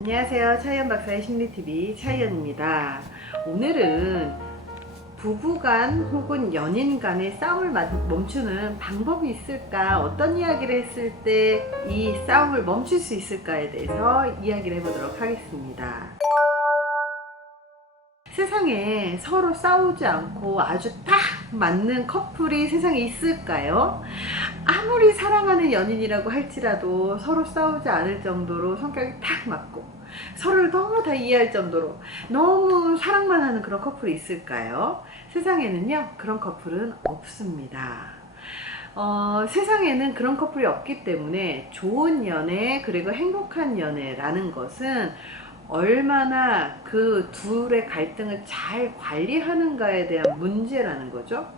안녕하세요. 차이언 박사의 심리TV 차이언입니다. 오늘은 부부간 혹은 연인 간의 싸움을 멈추는 방법이 있을까? 어떤 이야기를 했을 때 이 싸움을 멈출 수 있을까에 대해서 이야기를 해보도록 하겠습니다. 세상에 서로 싸우지 않고 아주 딱 맞는 커플이 세상에 있을까요? 아무리 사랑하는 연인이라고 할지라도 서로 싸우지 않을 정도로 성격이 딱 맞고 서로를 너무 다 이해할 정도로 너무 사랑만 하는 그런 커플이 있을까요? 세상에는요, 그런 커플은 없습니다. 세상에는 그런 커플이 없기 때문에 좋은 연애 그리고 행복한 연애라는 것은 얼마나 그 둘의 갈등을 잘 관리하는가에 대한 문제라는 거죠.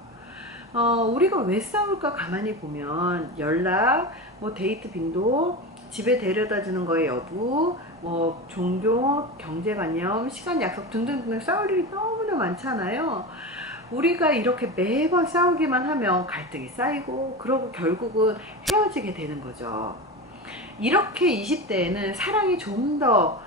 우리가 왜 싸울까 가만히 보면 연락, 데이트 빈도, 집에 데려다 주는 거의 여부, 종교, 경제관념, 시간 약속 등등등 싸울 일이 너무나 많잖아요. 우리가 이렇게 매번 싸우기만 하면 갈등이 쌓이고 그러고 결국은 헤어지게 되는 거죠. 이렇게 20대에는 사랑이 좀 더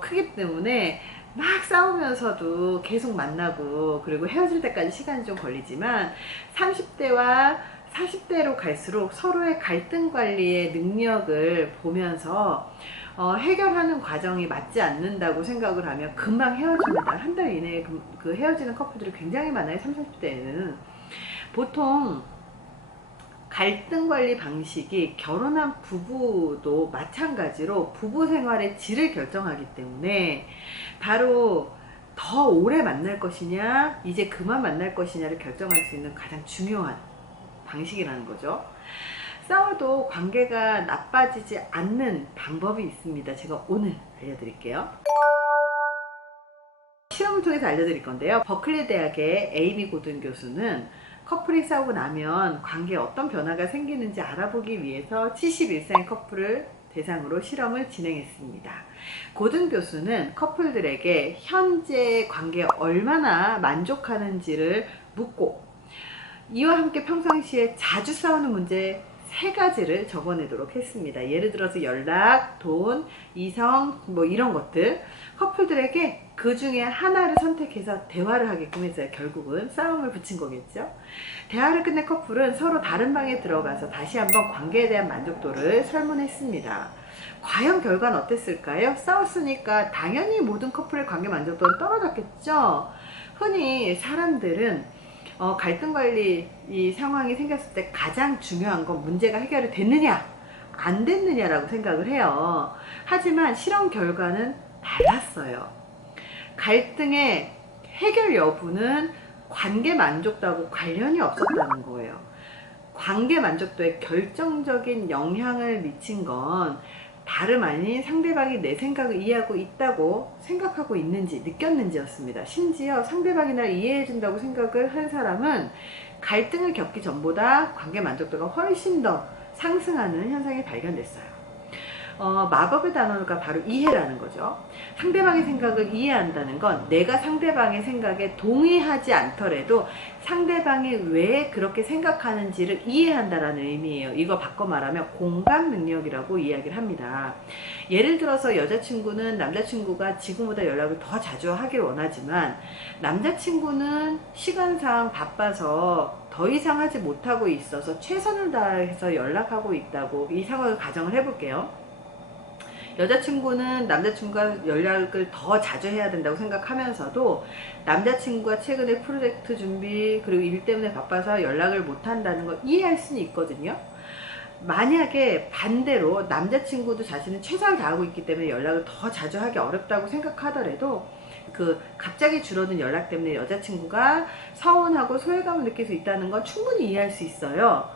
크기 때문에 막 싸우면서도 계속 만나고 그리고 헤어질 때까지 시간이 좀 걸리지만 30대와 40대로 갈수록 서로의 갈등 관리의 능력을 보면서 해결하는 과정이 맞지 않는다고 생각을 하면 금방 헤어집니다. 한 달 이내에 그 헤어지는 커플들이 굉장히 많아요. 30, 40대에는 보통 갈등 관리 방식이 결혼한 부부도 마찬가지로 부부 생활의 질을 결정하기 때문에 바로 더 오래 만날 것이냐 이제 그만 만날 것이냐를 결정할 수 있는 가장 중요한 방식이라는 거죠. 싸워도 관계가 나빠지지 않는 방법이 있습니다. 제가 오늘 알려드릴게요. 실험을 통해서 알려드릴 건데요. 버클리 대학의 에이미 고든 교수는 커플이 싸우고 나면 관계에 어떤 변화가 생기는지 알아보기 위해서 71살 커플을 대상으로 실험을 진행했습니다. 고든 교수는 커플들에게 현재 관계에 얼마나 만족하는지를 묻고 이와 함께 평상시에 자주 싸우는 문제 3가지를 적어내도록 했습니다. 예를 들어서 연락, 돈, 이성, 이런 것들 커플들에게 그 중에 하나를 선택해서 대화를 하게끔 했어요. 결국은 싸움을 붙인 거겠죠. 대화를 끝낸 커플은 서로 다른 방에 들어가서 다시 한번 관계에 대한 만족도를 설문했습니다. 과연 결과는 어땠을까요? 싸웠으니까 당연히 모든 커플의 관계 만족도는 떨어졌겠죠. 흔히 사람들은 갈등 관리 이 상황이 생겼을 때 가장 중요한 건 문제가 해결이 됐느냐 안 됐느냐라고 생각을 해요. 하지만 실험 결과는 달랐어요. 갈등의 해결 여부는 관계 만족도하고 관련이 없었다는 거예요. 관계 만족도에 결정적인 영향을 미친 건 다름 아닌 상대방이 내 생각을 이해하고 있다고 생각하고 있는지 느꼈는지였습니다. 심지어 상대방이 날 이해해준다고 생각을 한 사람은 갈등을 겪기 전보다 관계 만족도가 훨씬 더 상승하는 현상이 발견됐어요. 마법의 단어가 바로 이해라는 거죠. 상대방의 생각을 이해한다는 건 내가 상대방의 생각에 동의하지 않더라도 상대방이 왜 그렇게 생각하는지를 이해한다라는 의미예요. 이거 바꿔 말하면 공감 능력이라고 이야기를 합니다. 예를 들어서 여자친구는 남자친구가 지금보다 연락을 더 자주 하길 원하지만 남자친구는 시간상 바빠서 더 이상 하지 못하고 있어서 최선을 다해서 연락하고 있다고 이 상황을 가정을 해볼게요. 여자친구는 남자친구가 연락을 더 자주 해야 된다고 생각하면서도 남자친구가 최근에 프로젝트 준비 그리고 일 때문에 바빠서 연락을 못한다는 걸 이해할 수는 있거든요. 만약에 반대로 남자친구도 자신은 최선을 다하고 있기 때문에 연락을 더 자주 하기 어렵다고 생각하더라도 갑자기 줄어든 연락 때문에 여자친구가 서운하고 소외감을 느낄 수 있다는 건 충분히 이해할 수 있어요.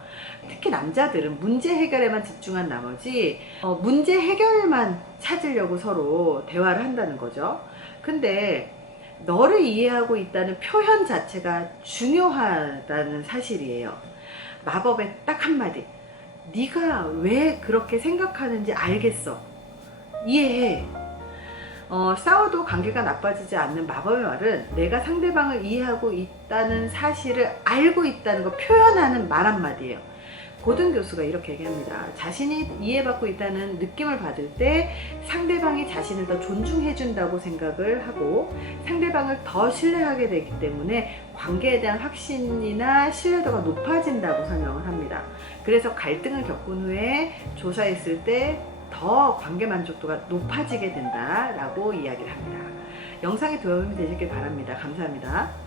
특히 남자들은 문제 해결에만 집중한 나머지 문제 해결만 찾으려고 서로 대화를 한다는 거죠. 근데 너를 이해하고 있다는 표현 자체가 중요하다는 사실이에요. 마법의 딱 한마디, 네가 왜 그렇게 생각하는지 알겠어, 이해해. 싸워도 관계가 나빠지지 않는 마법의 말은 내가 상대방을 이해하고 있다는 사실을 알고 있다는 걸 표현하는 말 한마디예요. 고든 교수가 이렇게 얘기합니다. 자신이 이해받고 있다는 느낌을 받을 때 상대방이 자신을 더 존중해 준다고 생각을 하고 상대방을 더 신뢰하게 되기 때문에 관계에 대한 확신이나 신뢰도가 높아진다고 설명을 합니다. 그래서 갈등을 겪은 후에 조사했을 때 더 관계 만족도가 높아지게 된다라고 이야기를 합니다. 영상이 도움이 되셨길 바랍니다. 감사합니다.